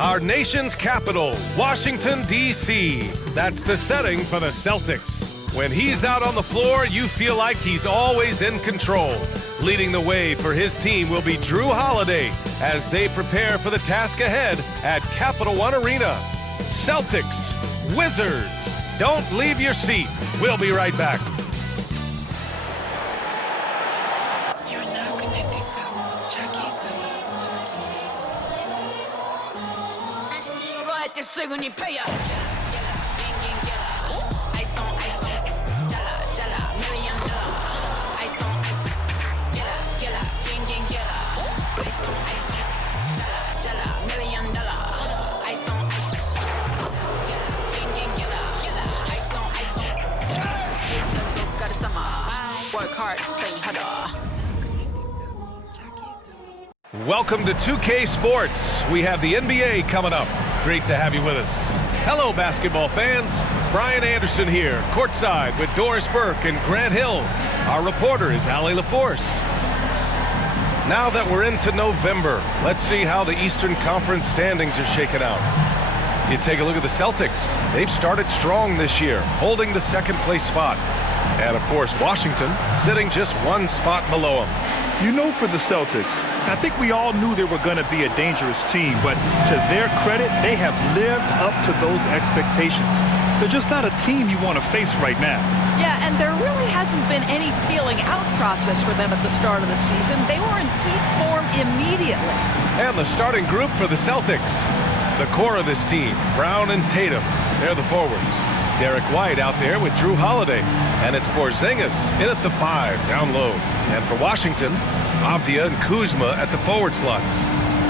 our nation's capital, Washington, D.C. That's the setting for the Celtics. When he's out on the floor, you feel like he's always in control. Leading the way for his team will be Drew Holiday as they prepare for the task ahead at Capital One Arena. Celtics, Wizards. Don't leave your seat. We'll be right back. You're now connected to Jackie Zulu. Work hard, play harder. Welcome to 2K Sports. We have the NBA coming up. Great to have you with us. Hello, basketball fans. Brian Anderson here, courtside with Doris Burke and Grant Hill. Our reporter is Allie LaForce. Now that we're into November, let's see how the Eastern Conference standings are shaking out. You take a look at the Celtics. They've started strong this year, holding the second-place spot. And, of course, Washington sitting just one spot below them. You know, for the Celtics, I think we all knew they were going to be a dangerous team, but to their credit, they have lived up to those expectations. They're just not a team you want to face right now. Yeah, and there really hasn't been any feeling out process for them at the start of the season. They were in peak form immediately. And the starting group for the Celtics. The core of this team, Brown and Tatum, they're the forwards. Derek White out there with Drew Holiday. And it's Porzingis in at the 5, down low. And for Washington, Avdia and Kuzma at the forward slots.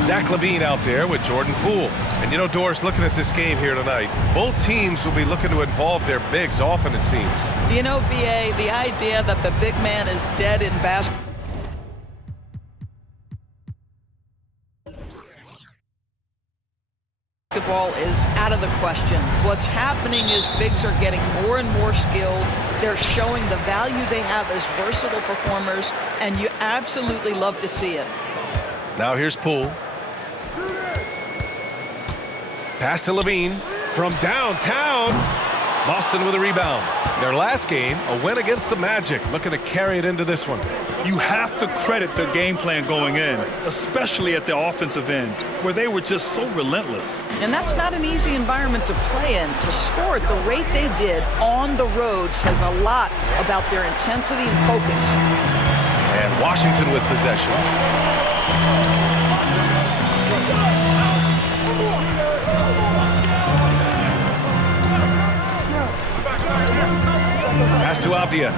Zach LaVine out there with Jordan Poole. And you know, Doris, looking at this game here tonight, both teams will be looking to involve their bigs often, it seems. You know, B.A., the idea that the big man is dead in basketball. Basketball is out of the question. What's happening is bigs are getting more and more skilled. They're showing the value they have as versatile performers, and you absolutely love to see it. Now here's Poole. Pass to LaVine from downtown. Boston with a rebound. Their last game, a win against the Magic, looking to carry it into this one. You have to credit their game plan going in, especially at the offensive end, where they were just so relentless. And that's not an easy environment to play in. To score at the rate they did on the road says a lot about their intensity and focus. And Washington with possession. Pass to Avdia.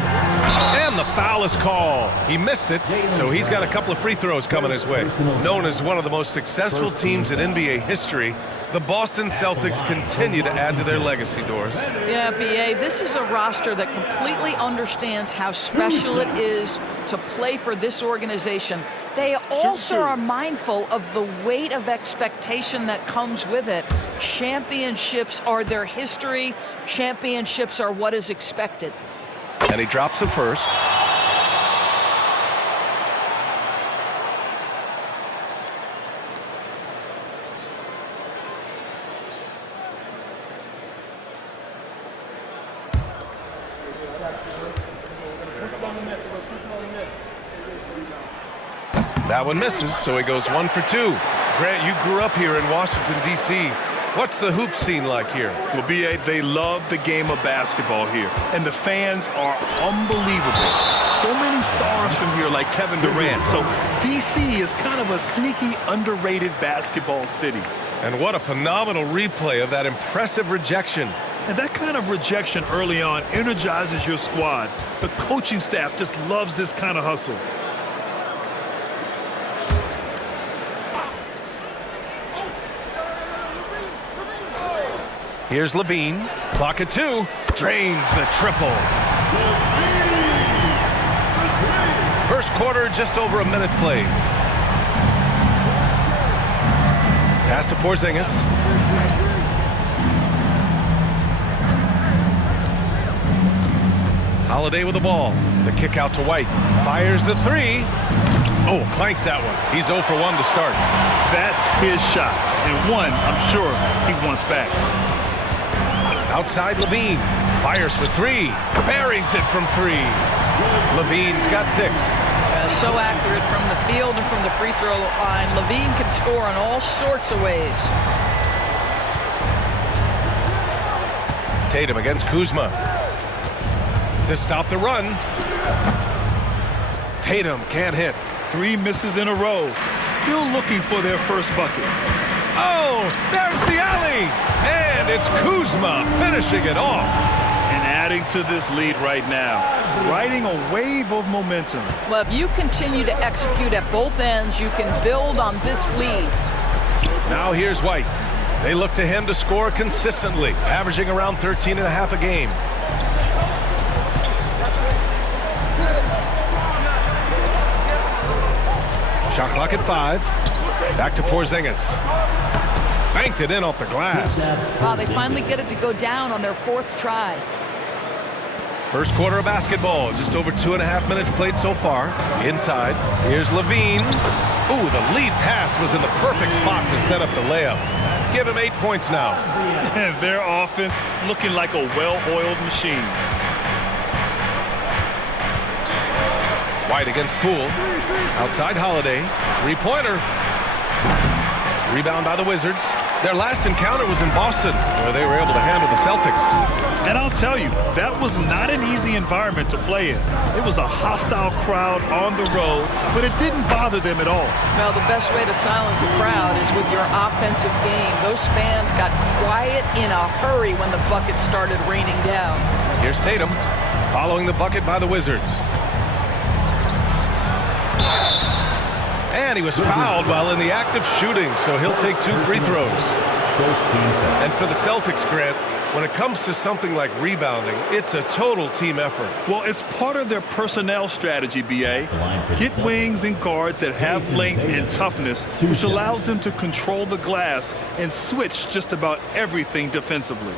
And the foul is called. He missed it, so he's got a couple of free throws coming his way. Known as one of the most successful teams in NBA history, the Boston Celtics continue to add to their legacy, Doris. Yeah, B.A., this is a roster that completely understands how special it is to play for this organization. They also are mindful of the weight of expectation that comes with it. Championships are their history. Championships are what is expected. And he drops it first. That one misses, so he goes 1 for 2. Grant, you grew up here in Washington, D.C. What's the hoop scene like here? Well, B.A., they love the game of basketball here, and the fans are unbelievable. So many stars from here, like Kevin Durant. So D.C. is kind of a sneaky, underrated basketball city. And what a phenomenal replay of that impressive rejection. And that kind of rejection early on energizes your squad. The coaching staff just loves this kind of hustle. Here's LaVine. Clock at 2. Drains the triple. First quarter, just over a minute played. Pass to Porzingis. Holiday with the ball. The kick out to White. Fires the 3. Oh, clanks that one. He's 0 for 1 to start. That's his shot, and one I'm sure he wants back. Outside Levine. Fires for three. Buries it from three. Levine's got 6. So accurate from the field and from the free throw line. Levine can score in all sorts of ways. Tatum against Kuzma. To stop the run. Tatum can't hit. 3 misses in a row. Still looking for their first bucket. Oh, there's the alley. And it's Kuzma finishing it off. And adding to this lead right now. Riding a wave of momentum. Well, if you continue to execute at both ends, you can build on this lead. Now here's White. They look to him to score consistently, averaging around 13.5 a game. Shot clock at 5. Back to Porzingis. Banked it in off the glass. Wow, they finally get it to go down on their 4th try. First quarter of basketball, just over 2.5 minutes played so far. Inside, here's Levine. Ooh, the lead pass was in the perfect spot to set up the layup. Give him 8 points now. Their offense looking like a well-oiled machine. White against Poole. Outside Holiday. 3-pointer. Rebound by the Wizards. Their last encounter was in Boston, where they were able to handle the Celtics. And I'll tell you, that was not an easy environment to play in. It was a hostile crowd on the road, but it didn't bother them at all. Well, the best way to silence a crowd is with your offensive game. Those fans got quiet in a hurry when the bucket started raining down. Here's Tatum, following the bucket by the Wizards. And he was fouled while in the act of shooting, so he'll take 2 free throws. And for the Celtics, Grant, when it comes to something like rebounding, it's a total team effort. Well, it's part of their personnel strategy, B.A. Get wings and guards that have length and toughness, which allows them to control the glass and switch just about everything defensively.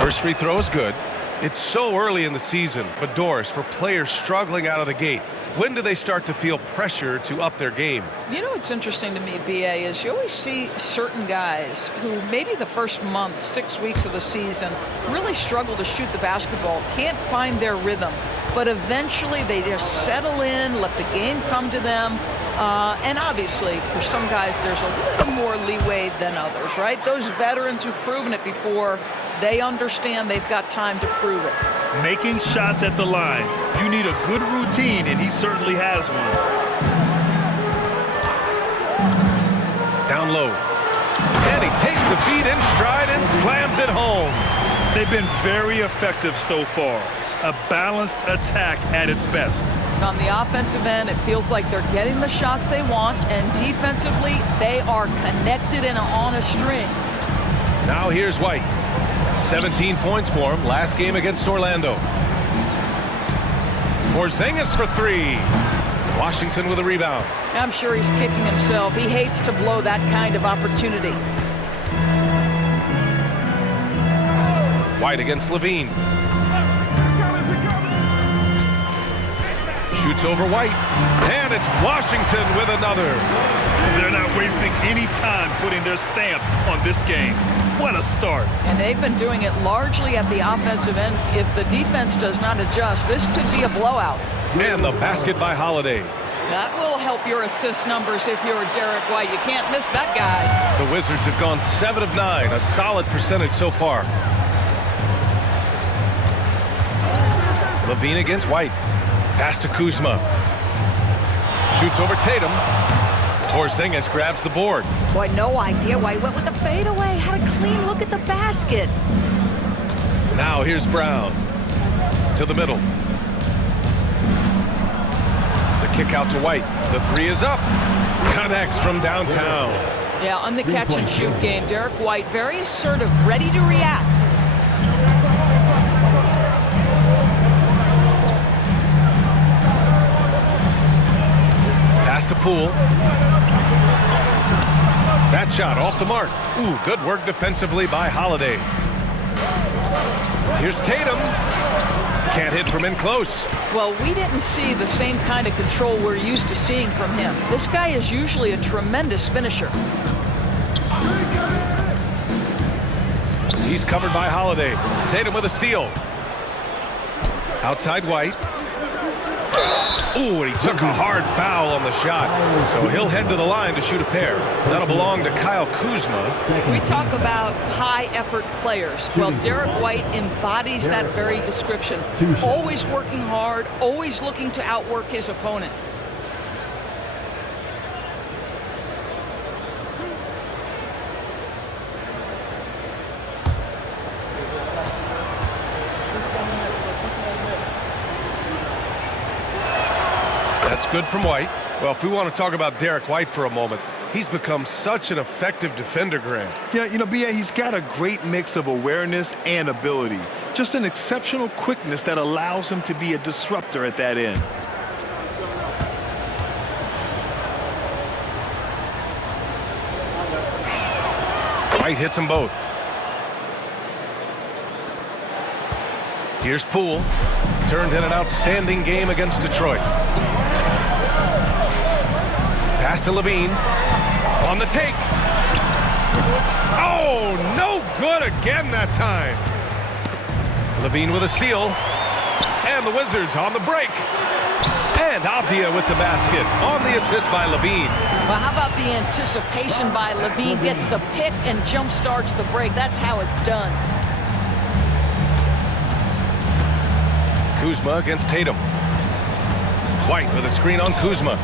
First free throw is good. It's so early in the season, but Doris, for players struggling out of the gate, when do they start to feel pressure to up their game? You know what's interesting to me, B.A., is you always see certain guys who maybe the first month, 6 weeks of the season, really struggle to shoot the basketball, can't find their rhythm, but eventually they just settle in, let the game come to them. And obviously, for some guys, there's a little more leeway than others, right? Those veterans who've proven it before, they understand they've got time to prove it. Making shots at the line. You need a good routine, and he certainly has one. Down low. And he takes the feed in stride and slams it home. They've been very effective so far. A balanced attack at its best. On the offensive end, it feels like they're getting the shots they want, and defensively, they are connected and on a string. Now here's White. 17 points for him last game against Orlando. Porzingis for 3. Washington with a rebound. I'm sure he's kicking himself. He hates to blow that kind of opportunity. White against Levine. Shoots over White. And it's Washington with another. They're not wasting any time putting their stamp on this game. What a start. And they've been doing it largely at the offensive end. If the defense does not adjust, this could be a blowout. And the basket by Holiday. That will help your assist numbers if you're Derek White. You can't miss that guy. The Wizards have gone 7 of 9, a solid percentage so far. Levine against White. Pass to Kuzma. Shoots over Tatum. Porzingis grabs the board. Boy, no idea why he went with the fadeaway. Had a clean look at the basket. Now here's Brown. To the middle. The kick out to White. The 3 is up. Connects from downtown. Yeah, on the catch and shoot game, Derek White very assertive, ready to react. to Poole. That shot off the mark. Ooh, good work defensively by Holiday. Here's Tatum. Can't hit from in close. Well, we didn't see the same kind of control we're used to seeing from him. This guy is usually a tremendous finisher. He's covered by Holiday. Tatum with a steal. Outside White. Ooh, and he took a hard foul on the shot. So he'll head to the line to shoot a pair. That'll belong to Kyle Kuzma. We talk about high-effort players. Well, Derek White embodies that very description. Always working hard, always looking to outwork his opponent. That's good from White. Well, if we want to talk about Derek White for a moment, he's become such an effective defender, Grant. Yeah, B.A., he's got a great mix of awareness and ability. Just an exceptional quickness that allows him to be a disruptor at that end. White hits them both. Here's Poole. Turned in an outstanding game against Detroit. Pass to Levine. On the take. Oh, no good again that time. Levine with a steal. And the Wizards on the break. And Avdia with the basket on the assist by Levine. Well, how about the anticipation by Levine? Gets the pick and jump starts the break. That's how it's done. Kuzma against Tatum. White with a screen on Kuzma.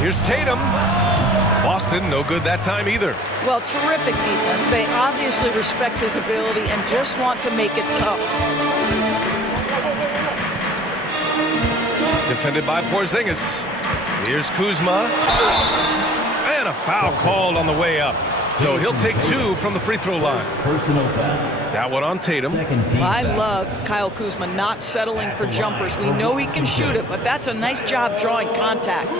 Here's Tatum. Boston, no good that time either. Well, terrific defense. They obviously respect his ability and just want to make it tough. Defended by Porzingis. Here's Kuzma. And a foul called on the way up. So he'll take two from the free throw line. That one on Tatum. I love Kyle Kuzma not settling for jumpers. We know he can shoot it, but that's a nice job drawing contact.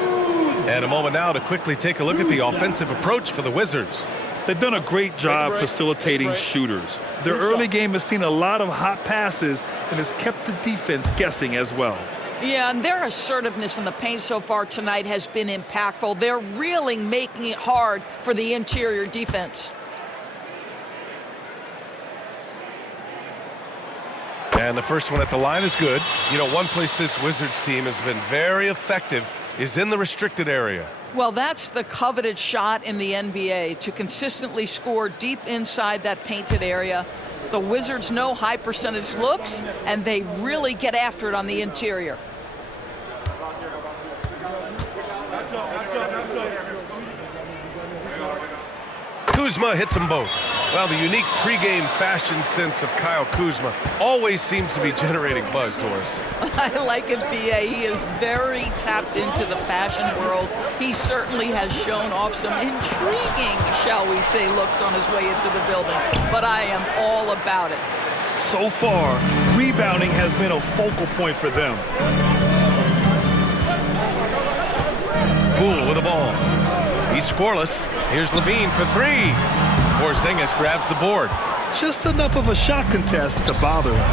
And a moment now to quickly take a look at the offensive approach for the Wizards. They've done a great job facilitating shooters. Their early game has seen a lot of hot passes and has kept the defense guessing as well. Yeah, and their assertiveness in the paint so far tonight has been impactful. They're really making it hard for the interior defense. And the first one at the line is good. You know, one place this Wizards team has been very effective is in the restricted area. Well, that's the coveted shot in the NBA, to consistently score deep inside that painted area. The Wizards know high percentage looks, and they really get after it on the interior. Kuzma hits them both. Well, the unique pregame fashion sense of Kyle Kuzma always seems to be generating buzz, Doris. I like it, B.A. He is very tapped into the fashion world. He certainly has shown off some intriguing, shall we say, looks on his way into the building. But I am all about it. So far, rebounding has been a focal point for them. Poole with the ball. He's scoreless. Here's Levine for three. Porzingis grabs the board. Just enough of a shot contest to bother him.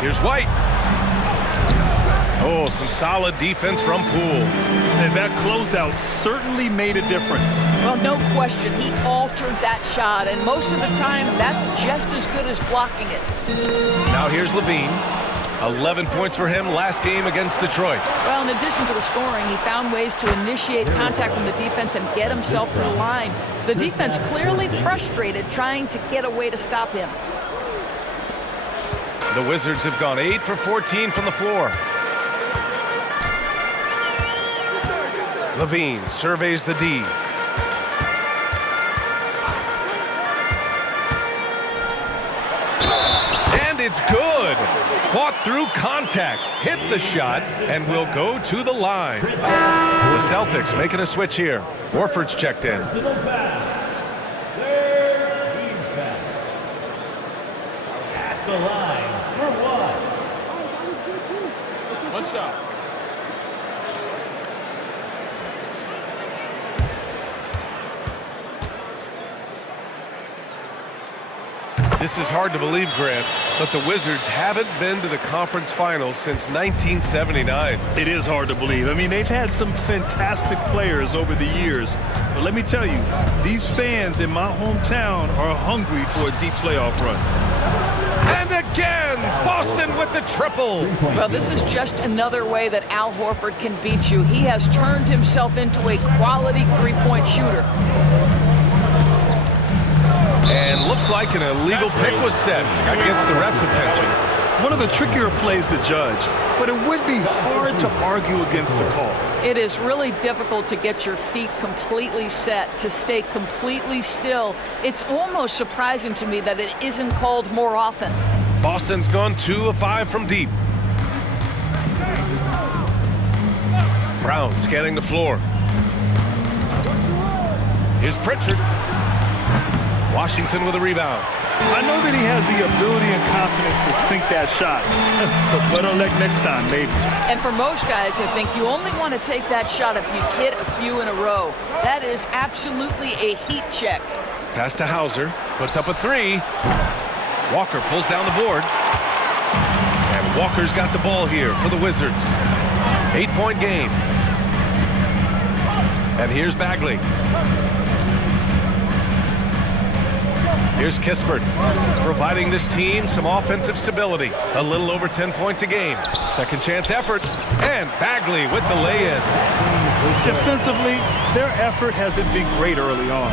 Here's White. Oh, some solid defense from Poole. And that closeout certainly made a difference. Well, no question. He altered that shot, and most of the time, that's just as good as blocking it. Now here's Levine. 11 points for him last game against Detroit. Well, in addition to the scoring, he found ways to initiate contact from the defense and get himself to the line. The defense clearly frustrated, trying to get a way to stop him. The Wizards have gone 8 for 14 from the floor. Levine surveys the D. And it's good. Fought through contact, hit the shot, and will go to the line. The Celtics making a switch here. Warford's checked in. At the line for one. What's up? This is hard to believe, Grant, but the Wizards haven't been to the conference finals since 1979. It is hard to believe. I mean, they've had some fantastic players over the years. But let me tell you, these fans in my hometown are hungry for a deep playoff run. And again, Boston with the triple. Well, this is just another way that Al Horford can beat you. He has turned himself into a quality three-point shooter. And looks like an illegal pick was set. That gets the ref's attention. One of the trickier plays to judge, but it would be hard to argue against the call. It is really difficult to get your feet completely set, to stay completely still. It's almost surprising to me that it isn't called more often. Boston's gone 2 of 5 from deep. Brown scanning the floor. Here's Pritchard. Washington with a rebound. I know that he has the ability and confidence to sink that shot, but better luck next time, maybe. And for most guys, I think you only want to take that shot if you've hit a few in a row. That is absolutely a heat check. Pass to Hauser. Puts up a 3. Walker pulls down the board. And Walker's got the ball here for the Wizards. 8-point game. And here's Bagley. Here's Kispert, providing this team some offensive stability. A little over 10 points a game. Second chance effort, and Bagley with the lay-in. Defensively, their effort hasn't been great early on.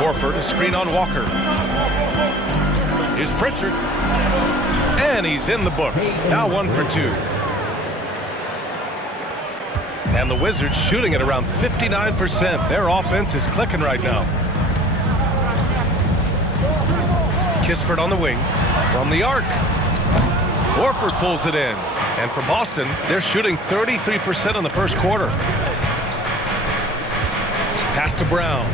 Horford, a screen on Walker. Here's Pritchard, and he's in the books. Now 1 for 2. And the Wizards shooting at around 59%. Their offense is clicking right now. Kispert on the wing. From the arc. Horford pulls it in. And for Boston, they're shooting 33% in the first quarter. Pass to Brown.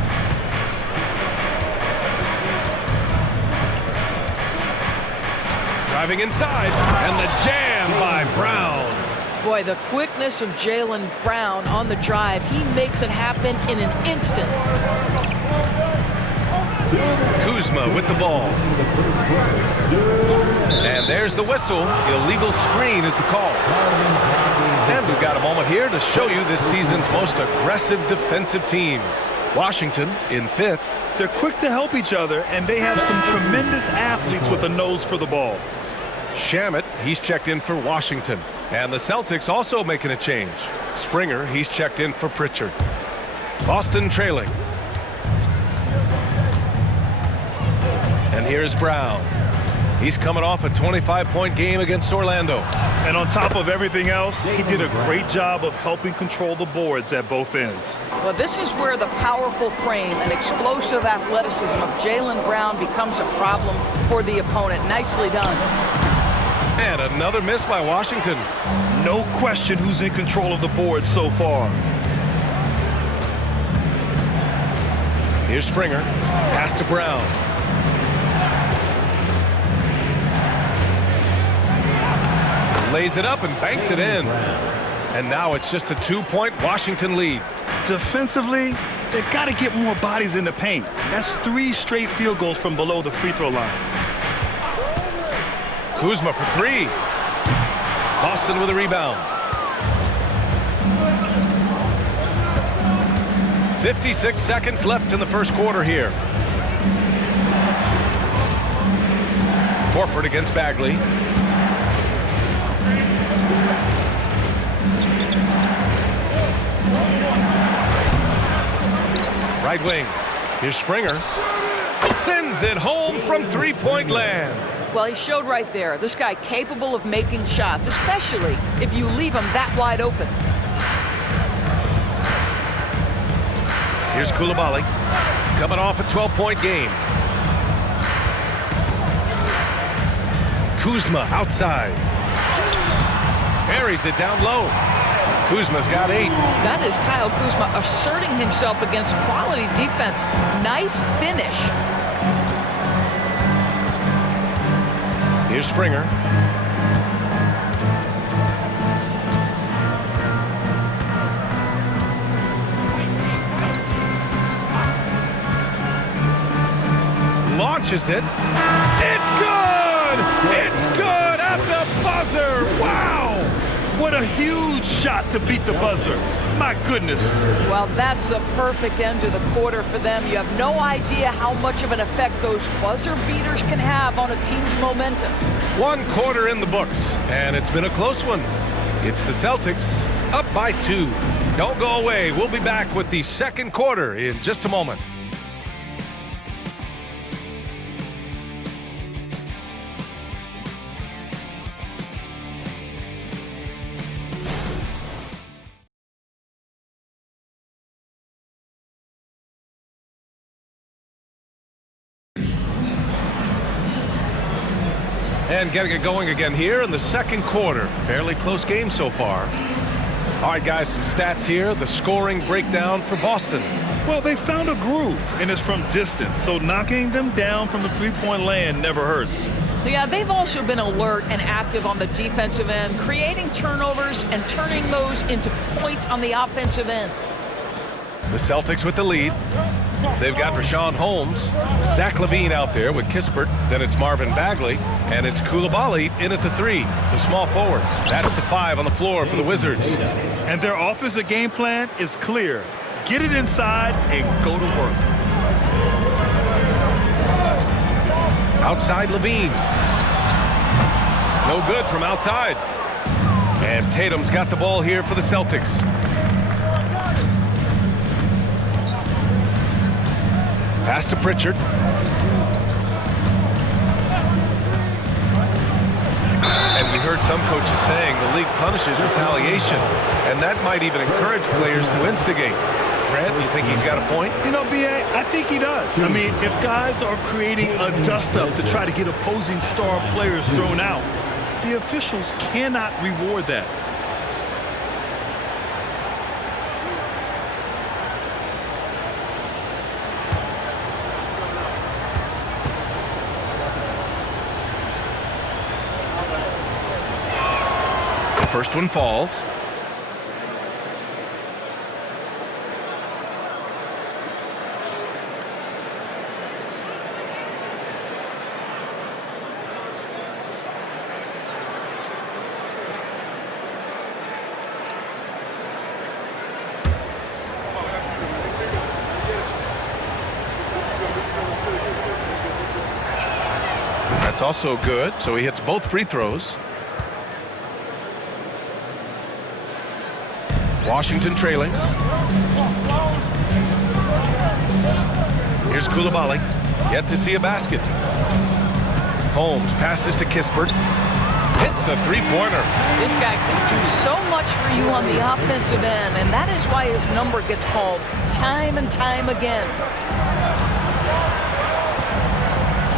Driving inside. And the jam by Brown. Boy, the quickness of Jaylen Brown on the drive, he makes it happen in an instant. Kuzma with the ball. And there's the whistle. Illegal screen is the call. And we've got a moment here to show you this season's most aggressive defensive teams. Washington in 5th. They're quick to help each other, and they have some tremendous athletes with a nose for the ball. Shamet, he's checked in for Washington. And the Celtics also making a change. Springer, he's checked in for Pritchard. Boston trailing. And here's Brown. He's coming off a 25-point game against Orlando. And on top of everything else, he did a great job of helping control the boards at both ends. Well, this is where the powerful frame and explosive athleticism of Jaylen Brown becomes a problem for the opponent. Nicely done. And another miss by Washington. No question who's in control of the board so far. Here's Springer. Pass to Brown. Lays it up and banks it in. And now it's just a 2-point Washington lead. Defensively, they've got to get more bodies in the paint. That's 3 straight field goals from below the free throw line. Kuzma for 3. Boston with a rebound. 56 seconds left in the first quarter here. Horford against Bagley. Right wing. Here's Springer. Sends it home from three-point land. Well, he showed right there. This guy capable of making shots, especially if you leave him that wide open. Here's Coulibaly, coming off a 12-point game. Kuzma outside. Buries it down low. Kuzma's got 8. That is Kyle Kuzma asserting himself against quality defense. Nice finish. Here's Springer. launches it. It's good! It's good at the buzzer! Wow! What a huge shot to beat the buzzer. My goodness. Well, that's the perfect end to the quarter for them. You have no idea how much of an effect those buzzer beaters can have on a team's momentum. 1 quarter in the books, and it's been a close one. It's the Celtics up by 2. Don't go away. We'll be back with the second quarter in just a moment. And getting it going again here in the second quarter. Fairly close game so far. All right, guys, some stats here. The scoring breakdown for Boston. Well, they found a groove, and it's from distance, so knocking them down from the three-point land never hurts. Yeah, they've also been alert and active on the defensive end, creating turnovers and turning those into points on the offensive end. The Celtics with the lead. They've got Rashawn Holmes, Zach LaVine out there with Kispert. Then it's Marvin Bagley, and it's Coulibaly in at the 3, the small forward. That's the 5 on the floor for the Wizards. And their offensive game plan is clear. Get it inside and go to work. Outside LaVine. No good from outside. And Tatum's got the ball here for the Celtics. Pass to Pritchard. And we heard some coaches saying the league punishes retaliation, and that might even encourage players to instigate. Grant, you think he's got a point? You know, B.A., I think he does. I mean, if guys are creating a dust-up to try to get opposing star players thrown out, the officials cannot reward that. First one falls. That's also good, so he hits both free throws. Washington trailing. Here's Coulibaly. Yet to see a basket. Holmes passes to Kispert. Hits the three-pointer. This guy can do so much for you on the offensive end, and that is why his number gets called time and time again.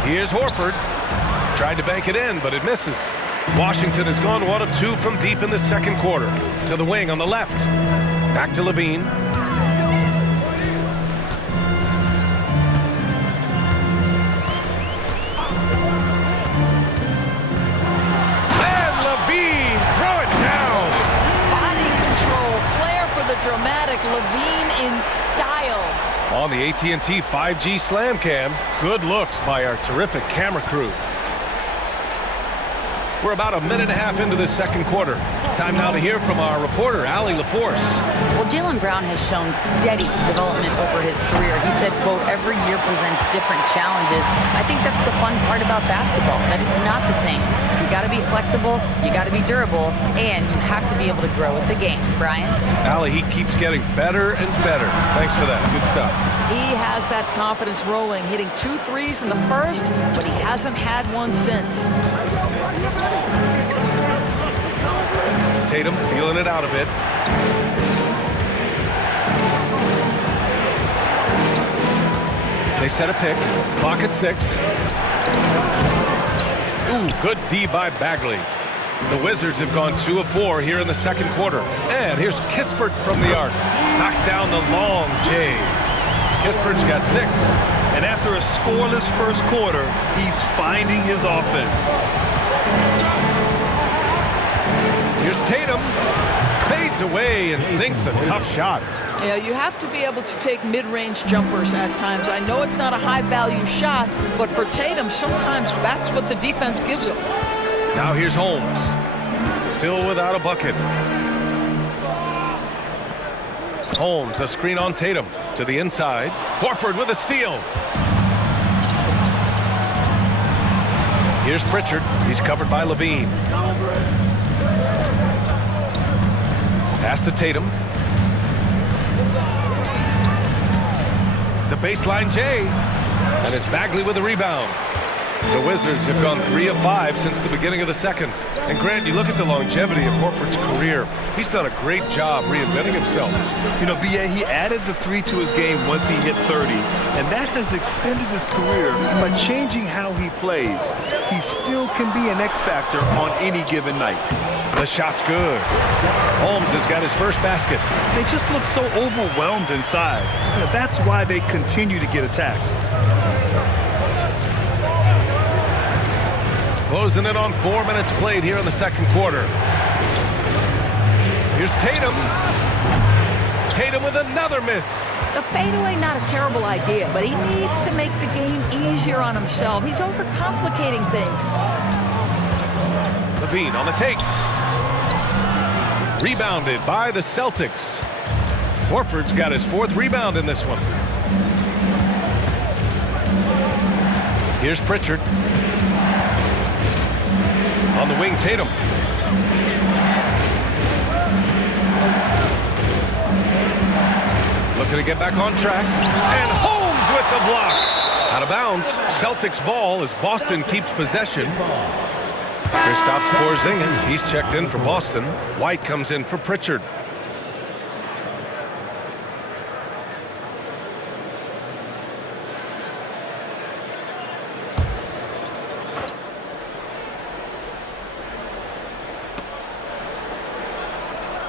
Here's Horford. Tried to bank it in, but it misses. Washington has gone 1 of 2 from deep in the second quarter. To the wing on the left. Back to LaVine. And LaVine, throw it down. Body control, flair for the dramatic, LaVine in style. On the AT&T 5G Slam Cam, good looks by our terrific camera crew. We're about a minute and a half into this second quarter. Time now to hear from our reporter, Allie LaForce. Well, Jaylen Brown has shown steady development over his career. He said, quote, every year presents different challenges. I think that's the fun part about basketball, that it's not the same. You got to be flexible, you got to be durable, and you have to be able to grow with the game. Brian? Allie, he keeps getting better and better. Thanks for that. Good stuff. He has that confidence rolling, hitting 2 threes in the first, but he hasn't had one since. Tatum feeling it out a bit. They set a pick. Clock at 6. Ooh, good D by Bagley. The Wizards have gone 2 of 4 here in the second quarter. And here's Kispert from the arc. Knocks down the long J. Kispert's got 6. And after a scoreless first quarter, he's finding his offense. Here's Tatum. Fades away and sinks the tough shot. Yeah, you have to be able to take mid-range jumpers at times. I know it's not a high-value shot, but for Tatum, sometimes that's what the defense gives him. Now here's Holmes. Still without a bucket. Holmes, a screen on Tatum. To the inside. Horford with a steal. Here's Pritchard. He's covered by Levine. Pass to Tatum. The baseline J. And it's Bagley with the rebound. The Wizards have gone 3 of 5 since the beginning of the second. And Grant, you look at the longevity of Horford's career. He's done a great job reinventing himself. You know, B.A., he added the 3 to his game once he hit 30, and that has extended his career by changing how he plays. He still can be an X factor on any given night. The shot's good. Holmes has got his first basket. They just look so overwhelmed inside. You know, that's why they continue to get attacked. Closing in on 4 minutes played here in the second quarter. Here's Tatum. Tatum with another miss. The fadeaway, not a terrible idea, but he needs to make the game easier on himself. He's overcomplicating things. Levine on the take. Rebounded by the Celtics. Horford's got his 4th rebound in this one. Here's Pritchard. On the wing, Tatum. Looking to get back on track. And Holmes with the block. Out of bounds. Celtics ball as Boston keeps possession. Kristaps Porzingis. He's checked in for Boston. White comes in for Pritchard.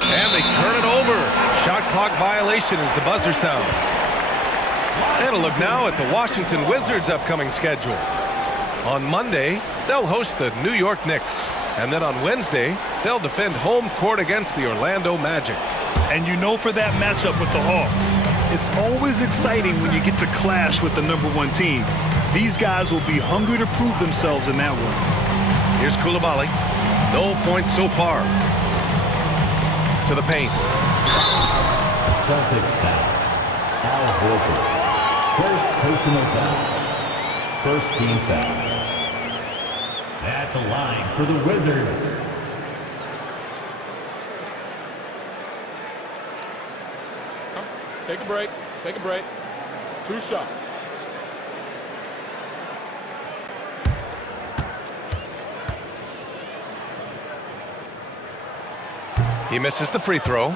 And they turn it over. Shot clock violation as the buzzer sounds. And a look now at the Washington Wizards' upcoming schedule. On Monday, they'll host the New York Knicks. And then on Wednesday, they'll defend home court against the Orlando Magic. And you know, for that matchup with the Hawks, it's always exciting when you get to clash with the #1 team. These guys will be hungry to prove themselves in that one. Here's Coulibaly. No points so far. To the paint. Celtics foul. Al Horford. First personal foul. First team foul. At the line for the Wizards. Take a break. Take a break. 2 shots. He misses the free throw.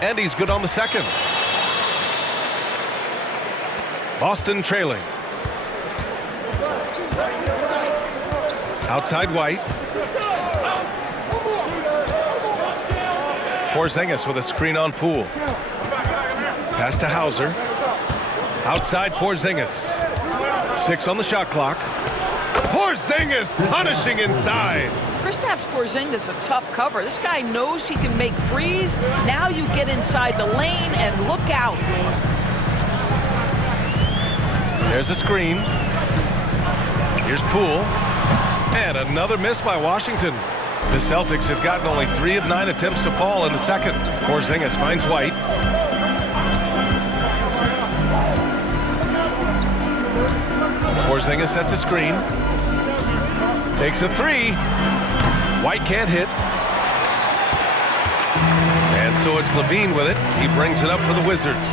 And he's good on the second. Boston trailing. Outside White. Porzingis with a screen on Poole. Pass to Hauser. Outside Porzingis. 6 on the shot clock. Porzingis punishing inside. Kristaps Porzingis, a tough cover. This guy knows he can make threes. Now you get inside the lane and look out. There's a screen. Here's Poole. And another miss by Washington. The Celtics have gotten only 3 of 9 attempts to fall in the second. Porzingis finds White. Porzingis sets a screen. Takes a 3. White can't hit. And so it's Levine with it. He brings it up for the Wizards.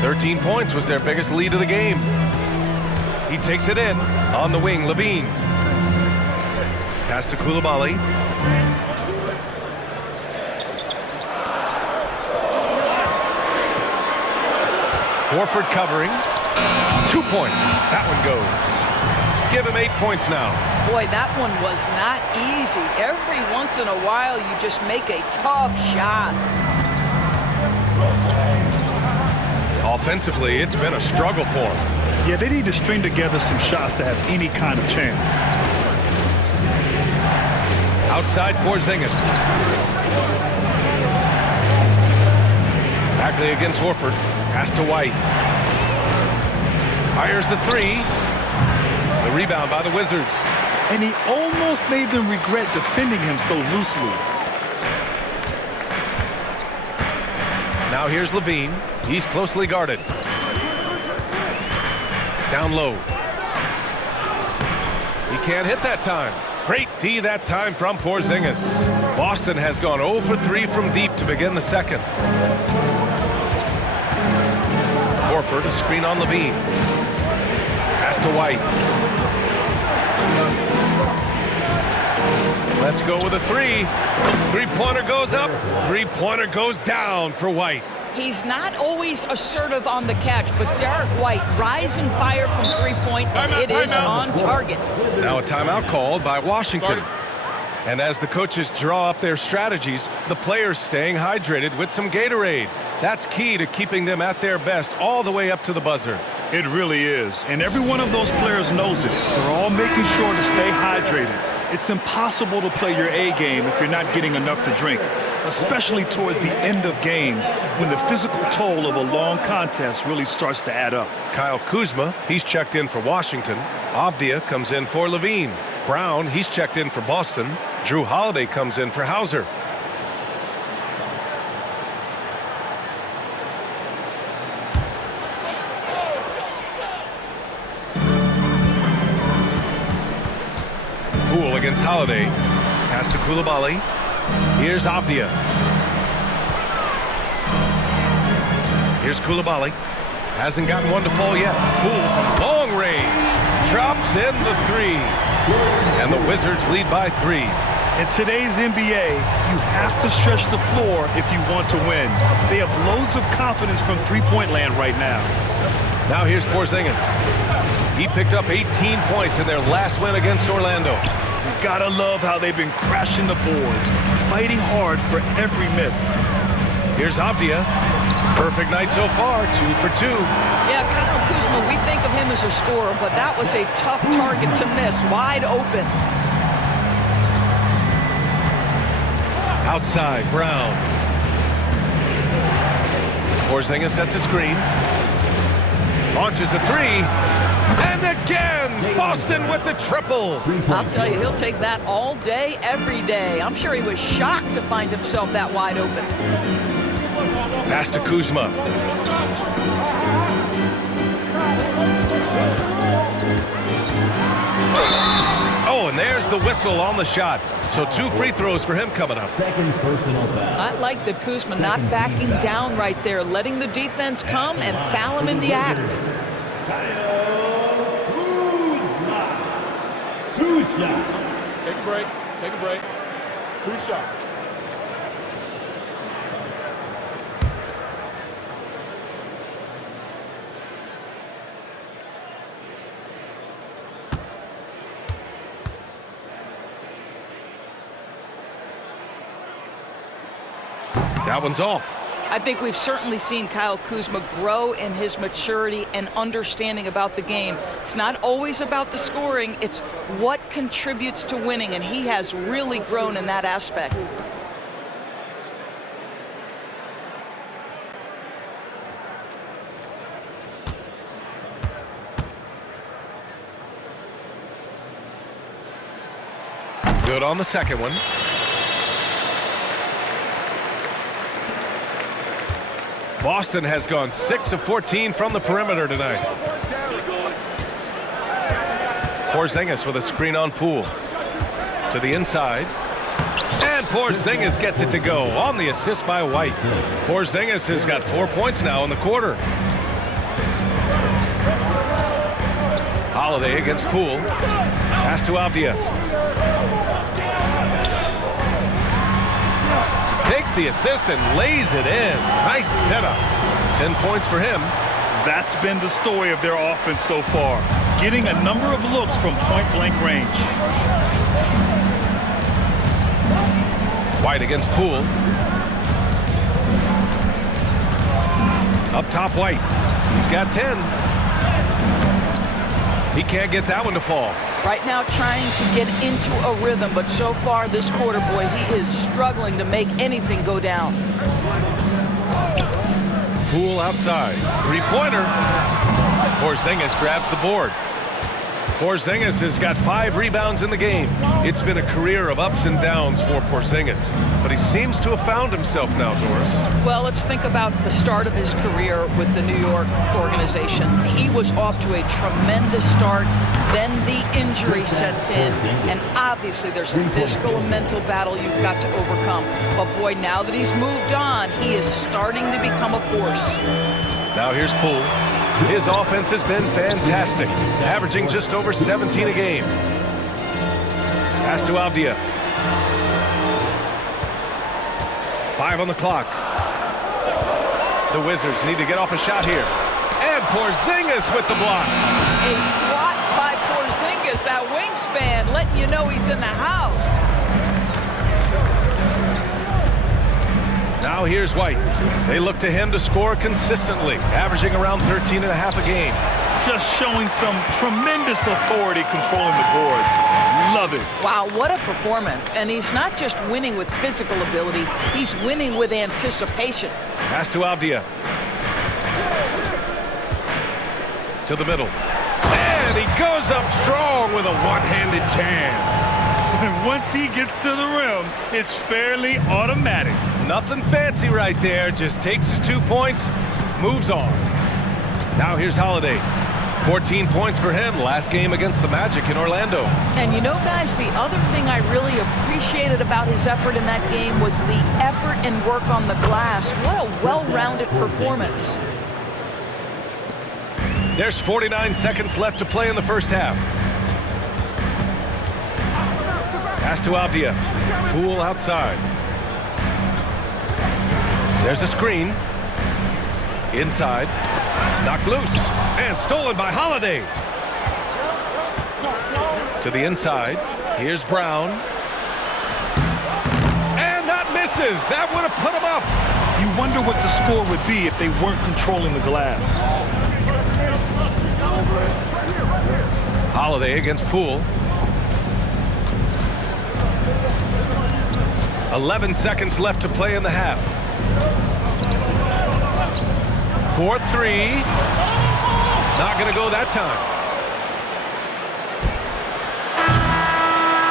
13 points was their biggest lead of the game. He takes it in. On the wing, Levine. Pass to Coulibaly. Horford covering. 2 points. That one goes. Give him 8 points now. Boy, that one was not easy. Every once in a while, you just make a tough shot. Offensively, it's been a struggle for him. Yeah, they need to string together some shots to have any kind of chance. Outside Porzingis. Bagley against Horford. Pass to White. Fires the three. The rebound by the Wizards. And he almost made them regret defending him so loosely. Now here's Levine. He's closely guarded. Down low. He can't hit that time. Great D that time from Porzingis. Boston has gone 0 for 3 from deep to begin the second. Horford, a screen on Levine. Pass to White. Let's go with a three. Three-pointer goes up. Three-pointer goes down for White. He's not always assertive on the catch, but Derek White, rise and fire from three-point, and it is on target. Now a timeout called by Washington. And as the coaches draw up their strategies, the players staying hydrated with some Gatorade. That's key to keeping them at their best all the way up to the buzzer. It really is. And every one of those players knows it. They're all making sure to stay hydrated. It's impossible to play your A game if you're not getting enough to drink, especially towards the end of games when the physical toll of a long contest really starts to add up. Kyle Kuzma, he's checked in for Washington. Avdia comes in for Levine. Brown, he's checked in for Boston. Drew Holiday comes in for Hauser. Poole against Holiday. Pass to Coulibaly. Here's Avdia. Here's Coulibaly. Hasn't gotten one to fall yet. Poole from long range. Drops in the three. And the Wizards lead by 3. In today's NBA, you have to stretch the floor if you want to win. They have loads of confidence from three-point land right now. Now here's Porzingis. He picked up 18 points in their last win against Orlando. You gotta love how they've been crashing the boards, fighting hard for every miss. Here's Avdia. Perfect night so far, 2 for 2. Yeah, Kyle Kuzma, we think of him as a scorer, but that was a tough target to miss, wide open. Outside, Brown. Porzingis sets a screen. Launches a three. And again, Boston with the triple. I'll tell you, he'll take that all day, every day. I'm sure he was shocked to find himself that wide open. Pass to Kuzma. Oh, and there's the whistle on the shot. So 2 free throws for him coming up. Second personal foul. I like that Kuzma not backing down right there, letting the defense come and foul him in the act. Two shots. Take a break. Take a break. 2 shots. That one's off. I think we've certainly seen Kyle Kuzma grow in his maturity and understanding about the game. It's not always about the scoring, it's what contributes to winning, and he has really grown in that aspect. Good on the second one. Boston has gone 6 of 14 from the perimeter tonight. Porzingis with a screen on Poole. To the inside. And Porzingis gets it to go on the assist by White. Porzingis has got 4 points now in the quarter. Holiday against Poole. Pass to Avdia. Takes the assist and lays it in. Nice setup. 10 points for him. That's been the story of their offense so far, getting a number of looks from point-blank range. White against Poole. Up top, White. He's got 10. He can't get that one to fall. Right now trying to get into a rhythm, but so far this quarter, boy, he is struggling to make anything go down. Poole outside. Three-pointer. Porzingis grabs the board. Porzingis has got 5 rebounds in the game. It's been a career of ups and downs for Porzingis, but he seems to have found himself now, Doris. Well, let's think about the start of his career with the New York organization. He was off to a tremendous start. Then the injury sets in, and obviously there's a physical and mental battle you've got to overcome. But boy, now that he's moved on, he is starting to become a force. Now here's Poole. His offense has been fantastic, averaging just over 17 a game. Pass to Avdia. 5 on the clock. The Wizards need to get off a shot here. And Porzingis with the block. A swat by Porzingis at wingspan, letting you know he's in the house. Now here's White. They look to him to score consistently, averaging around 13 and a half a game. Just showing some tremendous authority controlling the boards. Love it. Wow, what a performance. And he's not just winning with physical ability, he's winning with anticipation. Pass to Avdia. To the middle. And he goes up strong with a one-handed jam. And once he gets to the rim, it's fairly automatic. Nothing fancy right there. Just takes his 2 points, moves on. Now here's Holiday. 14 points for him last game against the Magic in Orlando. And you know, guys, the other thing I really appreciated about his effort in that game was the effort and work on the glass. What a well-rounded performance. There's 49 seconds left to play in the first half. Pass to Avdia. Poole outside. There's a screen. Inside. Knocked loose. And stolen by Holiday. To the inside. Here's Brown. And that misses. That would have put him up. You wonder what the score would be if they weren't controlling the glass. Holiday against Poole. 11 seconds left to play in the half. 4-3. Not going to go that time.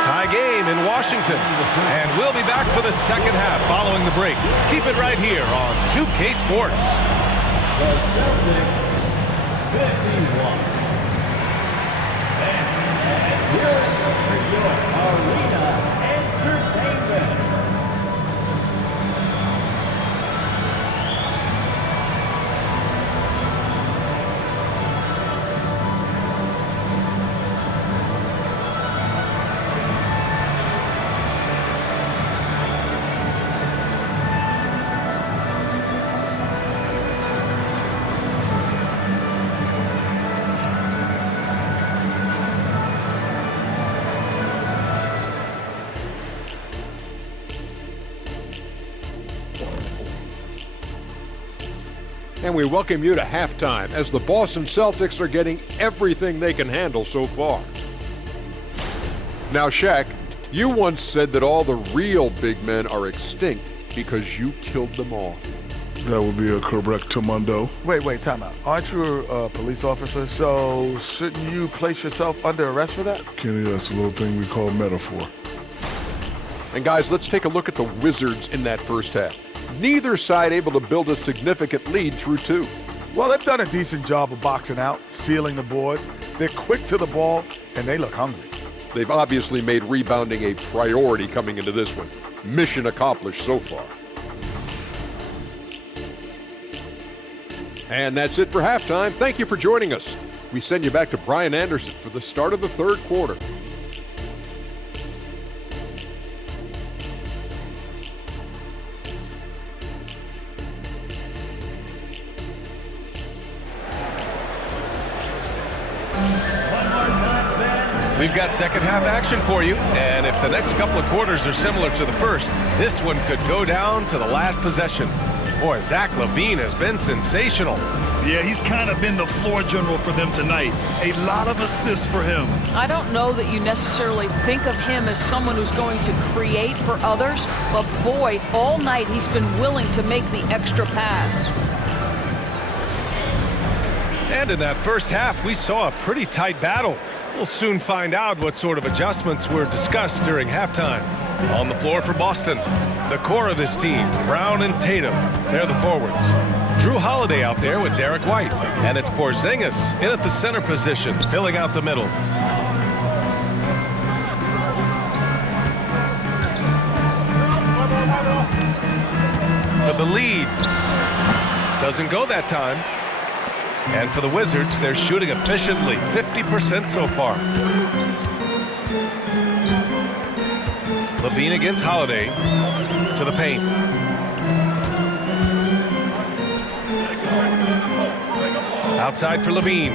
Tie game in Washington. And we'll be back for the second half following the break. Keep it right here on 2K Sports. The Celtics 51. And here for your Arena Entertainment. And we welcome you to halftime as the Boston Celtics are getting everything they can handle so far. Now, Shaq, you once said that all the real big men are extinct because you killed them off. That would be a correctamundo. Wait, time out. Aren't you a police officer? So shouldn't you place yourself under arrest for that? Kenny, that's a little thing we call metaphor. And guys, let's take a look at the Wizards in that first half. Neither side able to build a significant lead through 2. Well, they've done a decent job of boxing out, sealing the boards. They're quick to the ball, and they look hungry. They've obviously made rebounding a priority coming into this one. Mission accomplished so far. And that's it for halftime. Thank you for joining us. We send you back to Brian Anderson for the start of the third quarter. We've got second half action for you, and if the next couple of quarters are similar to the first, this one could go down to the last possession. Boy, Zach LaVine has been sensational. Yeah, he's kind of been the floor general for them tonight. A lot of assists for him. I don't know that you necessarily think of him as someone who's going to create for others, but boy, all night he's been willing to make the extra pass. And in that first half, we saw a pretty tight battle. We'll soon find out what sort of adjustments were discussed during halftime. On the floor for Boston, the core of this team, Brown and Tatum, they're the forwards. Drew Holiday out there with Derek White. And it's Porzingis in at the center position, filling out the middle. For the lead. Doesn't go that time. And for the Wizards, they're shooting efficiently, 50% so far. Levine against Holiday to the paint. Outside for Levine.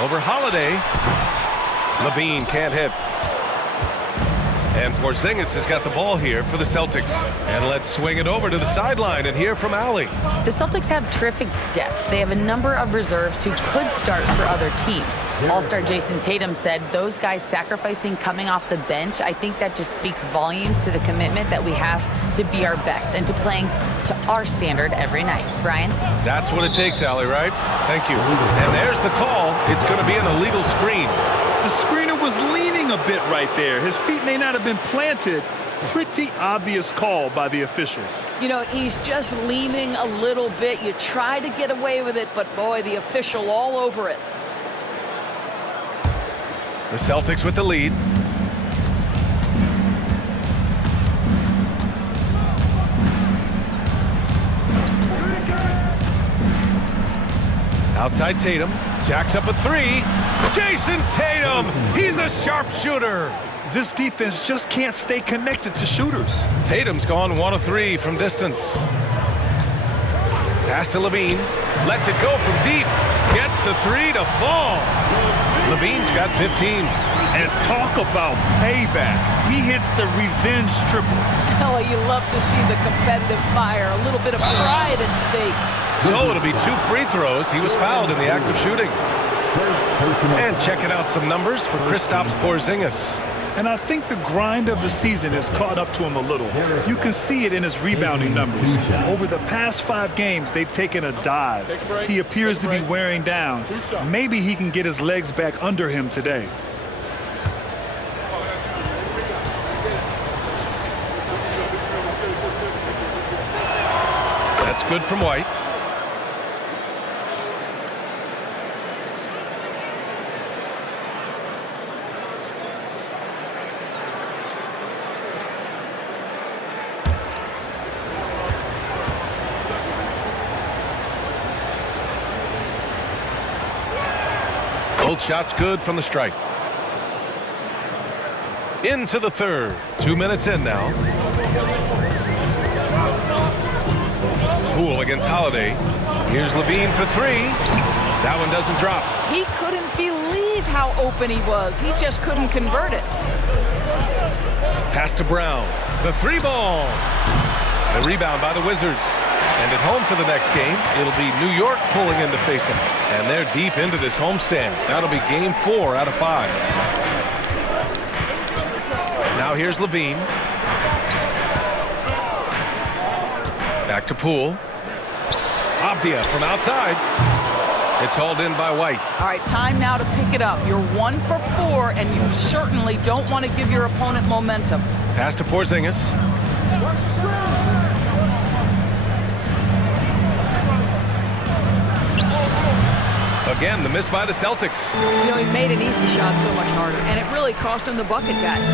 Over Holiday. Levine can't hit. And Porzingis has got the ball here for the Celtics. And let's swing it over to the sideline and hear from Allie. The Celtics have terrific depth. They have a number of reserves who could start for other teams. All-star Jason Tatum said those guys sacrificing coming off the bench, I think that just speaks volumes to the commitment that we have to be our best and to playing to our standard every night. Brian? That's what it takes, Allie, right? Thank you. And there's the call. It's going to be an illegal screen. The screener was leaning a bit right there. His feet may not have been planted. Pretty obvious call by the officials. You know, he's just leaning a little bit. You try to get away with it, but boy, the official all over it. The Celtics with the lead. Outside Tatum. Jacks up a three. Jason Tatum! He's a sharpshooter. This defense just can't stay connected to shooters. Tatum's gone 1 of 3 from distance. Pass to Levine. Lets it go from deep. Gets the three to fall. Levine's got 15. And talk about payback. He hits the revenge triple. Oh, you love to see the competitive fire. A little bit of pride at stake. So it'll be 2 free throws. He was fouled in the act of shooting. And checking out some numbers for Kristaps Porzingis. And I think the grind of the season has caught up to him a little. You can see it in his rebounding numbers. Over the past 5 games, they've taken a dive. He appears to be wearing down. Maybe he can get his legs back under him today. That's good from White. Both shots good from the strike. Into the third. 2 minutes in now. Poole against Holiday. Here's Levine for 3. That one doesn't drop. He couldn't believe how open he was. He just couldn't convert it. Pass to Brown. The 3 ball. The rebound by the Wizards. And at home for the next game, it'll be New York pulling in to face them. And they're deep into this homestand. That'll be game 4 out of 5. Now here's Levine. Back to Poole. Avdia from outside. It's hauled in by White. All right, time now to pick it up. You're 1 for 4, and you certainly don't want to give your opponent momentum. Pass to Porzingis. Watch the screen. Again, the miss by the Celtics. You know, he made an easy shot so much harder, and it really cost him the bucket, guys.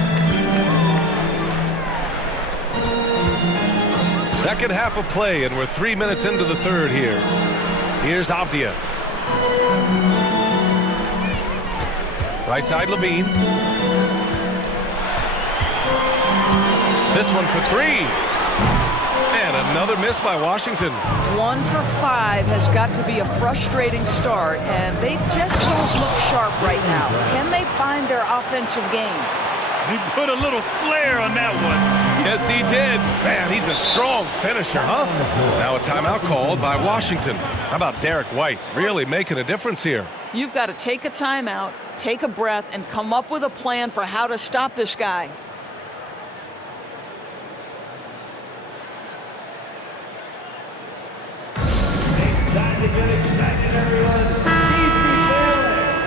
Second half of play, and we're 3 minutes into the third here. Here's Avdia. Right side, Levine. This one for 3. And another miss by Washington. 1 for 5 has got to be a frustrating start, and they just don't look sharp right now. Can they find their offensive game? He put a little flair on that one. Yes, he did. Man, he's a strong finisher, huh? Now a timeout called by Washington. How about Derek White? Really making a difference here. You've got to take a timeout, take a breath, and come up with a plan for how to stop this guy.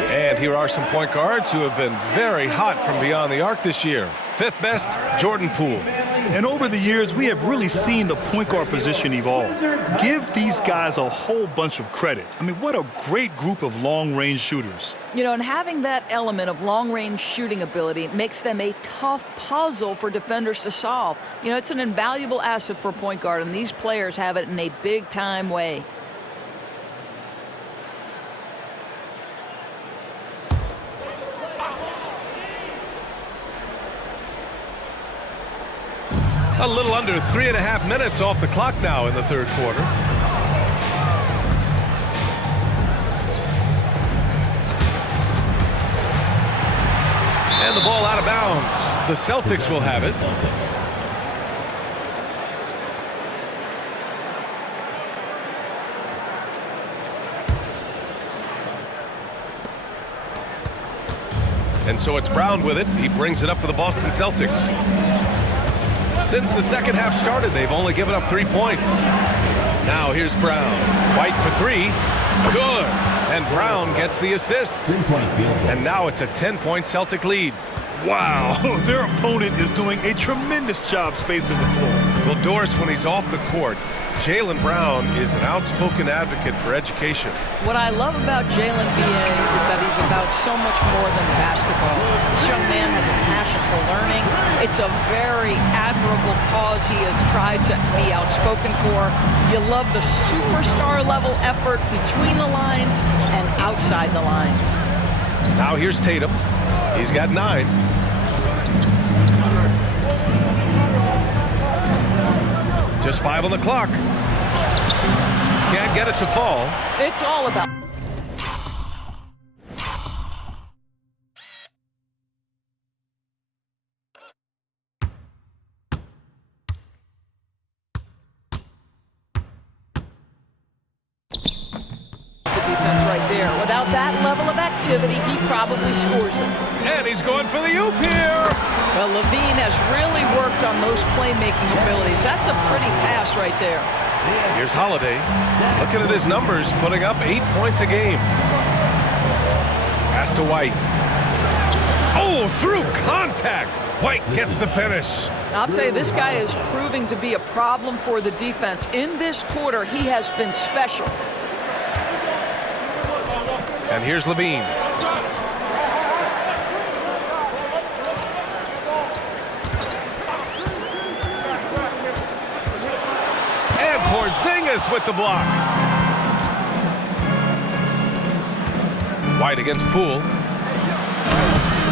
And here are some point guards who have been very hot from beyond the arc this year. Fifth best, Jordan Poole. And over the years, we have really seen the point guard position evolve. Give these guys a whole bunch of credit. I mean, what a great group of long-range shooters. You know, and having that element of long-range shooting ability makes them a tough puzzle for defenders to solve. You know, it's an invaluable asset for a point guard, and these players have it in a big-time way. A little under 3.5 minutes off the clock now in the third quarter. And the ball out of bounds. The Celtics will have it. And so it's Brown with it. He brings it up for the Boston Celtics. Since the second half started, they've only given up 3 points. Now here's Brown. White for 3. Good. And Brown gets the assist. And now it's a 10-point Celtic lead. Wow, their opponent is doing a tremendous job spacing the floor. Well, Doris, when he's off the court, Jaylen Brown is an outspoken advocate for education. What I love about Jaylen B.A. is that he's about so much more than basketball. This young man has a passion for learning. It's a very admirable cause he has tried to be outspoken for. You love the superstar level effort between the lines and outside the lines. Now here's Tatum. He's got 9. Just 5 on the clock. Can't get it to fall. It's all about... defense right there. Without that level of activity, he probably scores it. And he's going for the oop here. Well, Levine has really worked on those playmaking abilities. That's a pretty pass right there. Here's Holiday. Looking at his numbers, putting up 8 points a game. Pass to White. Oh, through contact. White gets the finish. I'll tell you, this guy is proving to be a problem for the defense. In this quarter, he has been special. And here's Levine. And Porzingis with the block. White against Poole.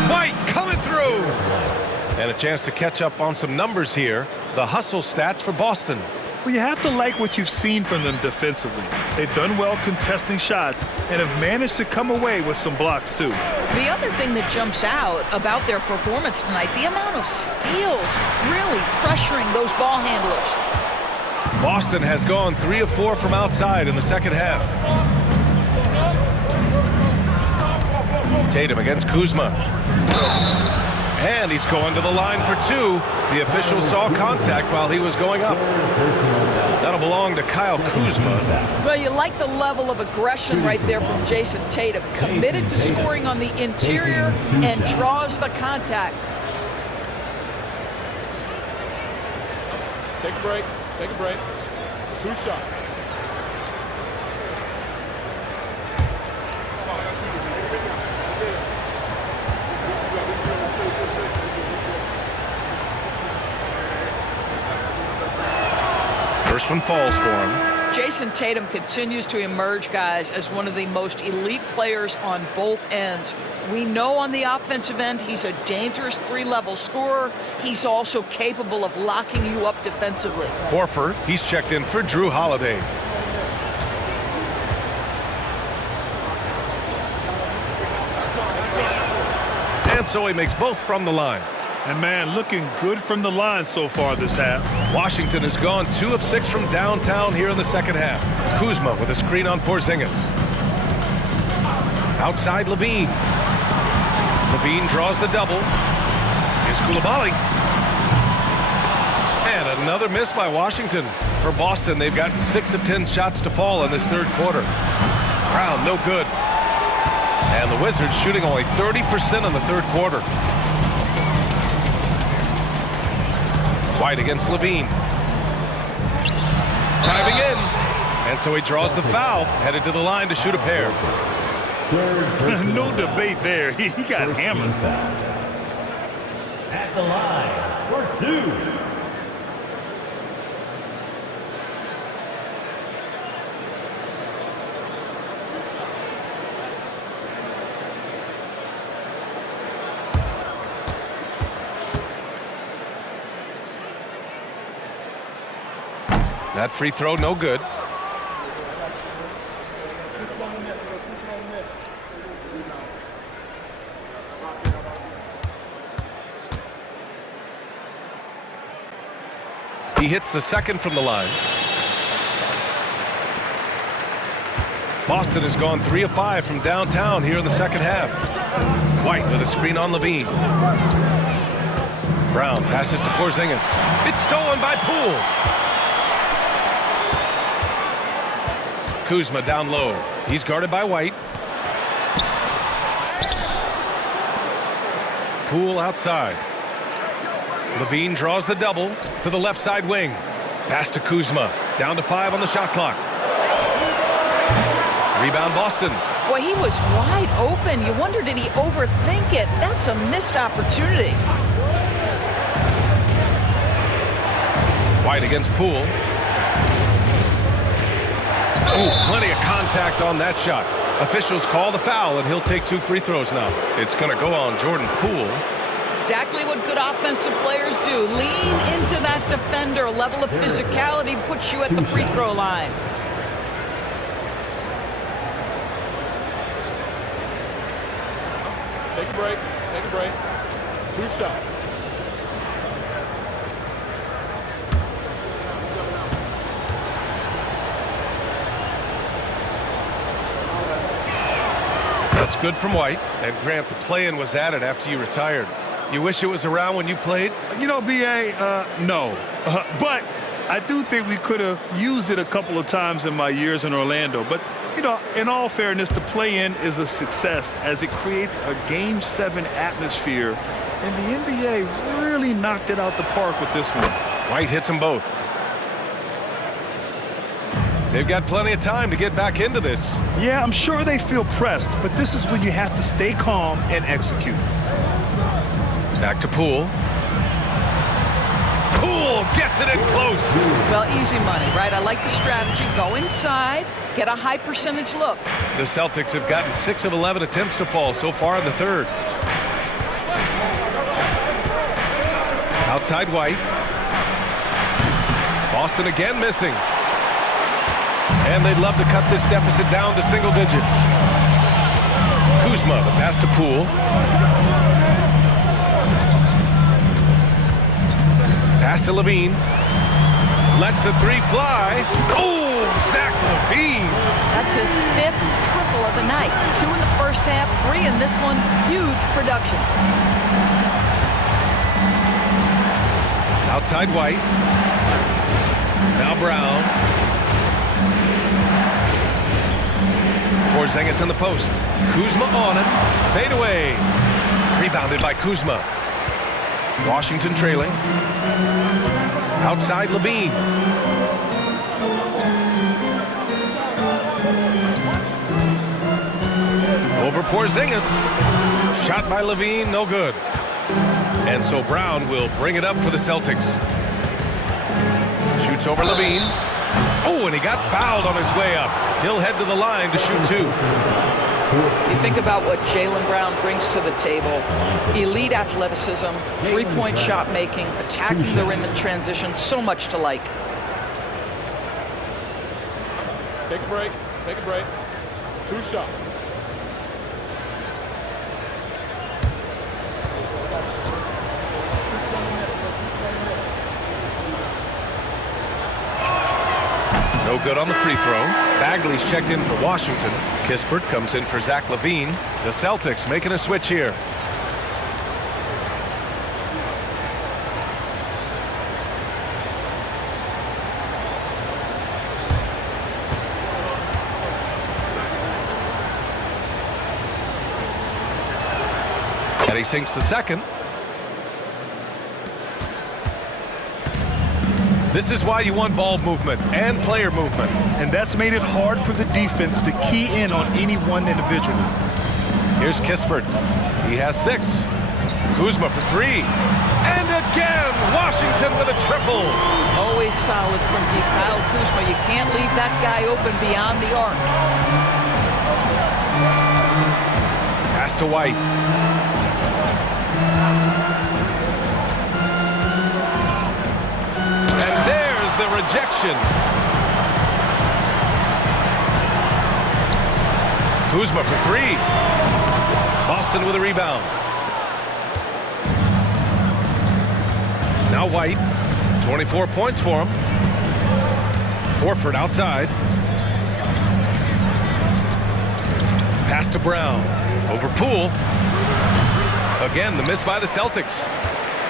White coming through. And a chance to catch up on some numbers here. The hustle stats for Boston. Well, you have to like what you've seen from them defensively. They've done well contesting shots and have managed to come away with some blocks, too. The other thing that jumps out about their performance tonight, the amount of steals really pressuring those ball handlers. Boston has gone 3 of 4 from outside in the second half. Tatum against Kuzma. And he's going to the line for 2. The official saw contact while he was going up. That'll belong to Kyle Kuzma. Well, you like the level of aggression right there from Jason Tatum. Committed to scoring on the interior and draws the contact. Take a break. Take a break. 2 shots. First one falls for him. Jason Tatum continues to emerge, guys, as one of the most elite players on both ends. We know on the offensive end he's a dangerous 3-level scorer. He's also capable of locking you up defensively. Horford, he's checked in for Drew Holiday. And so he makes both from the line. And, man, looking good from the line so far this half. Washington has gone 2 of 6 from downtown here in the second half. Kuzma with a screen on Porzingis. Outside Levine. Levine draws the double. Here's Coulibaly. And another miss by Washington. For Boston, they've gotten 6 of 10 shots to fall in this third quarter. Brown, no good. And the Wizards shooting only 30% in the third quarter. White against Levine. Driving in. And so he draws the foul, headed to the line to shoot a pair. No debate there. He got hammered. At the line for 2. That free throw, no good. He hits the second from the line. Boston has gone 3 of 5 from downtown here in the second half. White with a screen on Levine. Brown passes to Porzingis. It's stolen by Poole. Kuzma down low. He's guarded by White. Poole outside. Levine draws the double to the left side wing. Pass to Kuzma. Down to 5 on the shot clock. Rebound Boston. Boy, he was wide open. You wonder, did he overthink it? That's a missed opportunity. White against Poole. Oh, plenty of contact on that shot. Officials call the foul, and he'll take 2 free throws now. It's going to go on Jordan Poole. Exactly what good offensive players do. Lean into that defender. A level of physicality puts you at the free throw line. Take a break. Take a break. 2 shots. That's good from White. And Grant, the play-in was added after you retired. You wish it was around when you played? You know, B.A., no. But I do think we could have used it a couple of times in my years in Orlando. But, you know, in all fairness, the play-in is a success as it creates a Game 7 atmosphere. And the NBA really knocked it out the park with this one. White hits them both. They've got plenty of time to get back into this. Yeah, I'm sure they feel pressed, but this is when you have to stay calm and execute. Back to Poole. Poole gets it in close. Well, easy money, right? I like the strategy. Go inside, get a high percentage look. The Celtics have gotten 6 of 11 attempts to fall so far in the third. Outside White. Boston again missing. And they'd love to cut this deficit down to single digits. Kuzma, the pass to Poole. Pass to Levine. Lets the 3 fly. Oh, Zach Levine. That's his 5th triple of the night. 2 in the first half, 3 in this one. Huge production. Outside White. Now Brown. Porzingis in the post. Kuzma on him. Fade away. Rebounded by Kuzma. Washington trailing. Outside Levine. Over Porzingis. Shot by Levine, no good. And so Brown will bring it up for the Celtics. Shoots over Levine. Oh, and he got fouled on his way up. He'll head to the line to shoot 2. You think about what Jaylen Brown brings to the table. Elite athleticism, 3-point shot making, attacking the rim in transition, so much to like. Take a break. Take a break. 2 shots. No good on the free throw. Bagley's checked in for Washington. Kispert comes in for Zach LaVine. The Celtics making a switch here. And he sinks the second. This is why you want ball movement and player movement. And that's made it hard for the defense to key in on any one individual. Here's Kispert. He has 6. Kuzma for 3. And again, Washington with a triple. Always solid from deep. Kyle Kuzma, you can't leave that guy open beyond the arc. Pass to White. The rejection. Kuzma for 3. Boston with a rebound. Now White. 24 points for him. Horford outside. Pass to Brown. Over Poole. Again, the miss by the Celtics.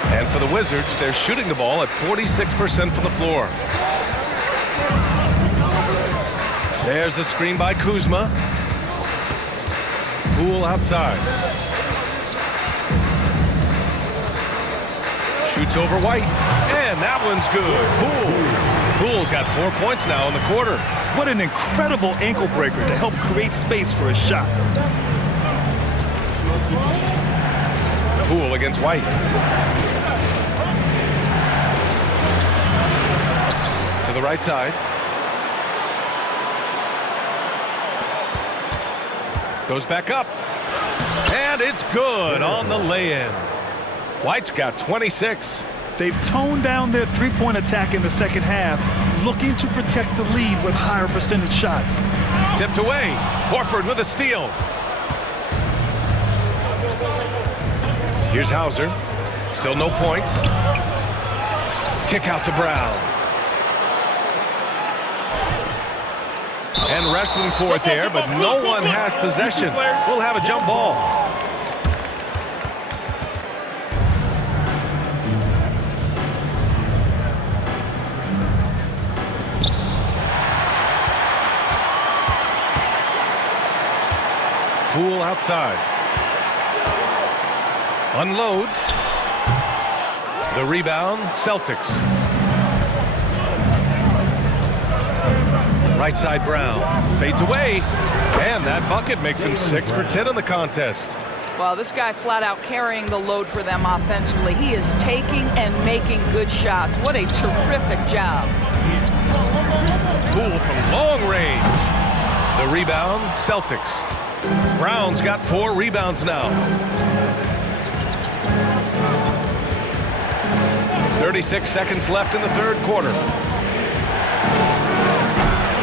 And for the Wizards, they're shooting the ball at 46% from the floor. There's a screen by Kuzma. Poole outside. Shoots over White. And that one's good. Poole's got 4 points now in the quarter. What an incredible ankle breaker to help create space for a shot. Poole against White. To the right side. Goes back up. And it's good on the lay-in. White's got 26. They've toned down their three-point attack in the second half, looking to protect the lead with higher percentage shots. Tipped away. Horford with a steal. Here's Hauser. Still no points. Kick out to Brown. And wrestling for it there, but no one has possession. We'll have a jump ball. Poole outside. Unloads. The rebound, Celtics. Right side Brown. Fades away. And that bucket makes him 6 for 10 in the contest. Well, this guy flat out carrying the load for them offensively. He is taking and making good shots. What a terrific job. Poole from long range. The rebound, Celtics. Brown's got 4 rebounds now. 36 seconds left in the third quarter.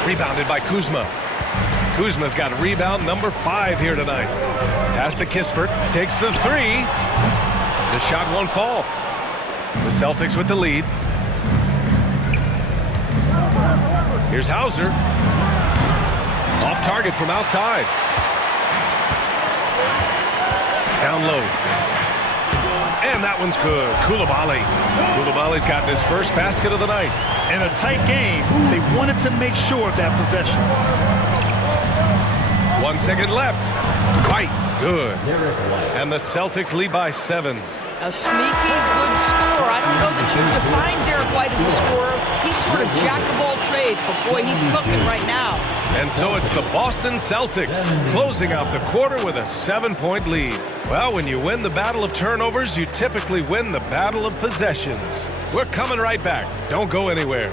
Rebounded by Kuzma. Kuzma's got rebound number 5 here tonight. Pass to Kispert. Takes the 3. The shot won't fall. The Celtics with the lead. Here's Hauser. Off target from outside. Down low. And that one's good. Koulibaly's gotten his first basket of the night. In a tight game, they wanted to make sure of that possession. 1 second left. White, good. And the Celtics lead by 7. A sneaky good scorer. I don't know that you define Derek White as a scorer. He's sort of jack of all trades, but boy, he's cooking right now. And so it's the Boston Celtics closing out the quarter with a 7-point lead. Well, when you win the battle of turnovers, you typically win the battle of possessions. We're coming right back. Don't go anywhere.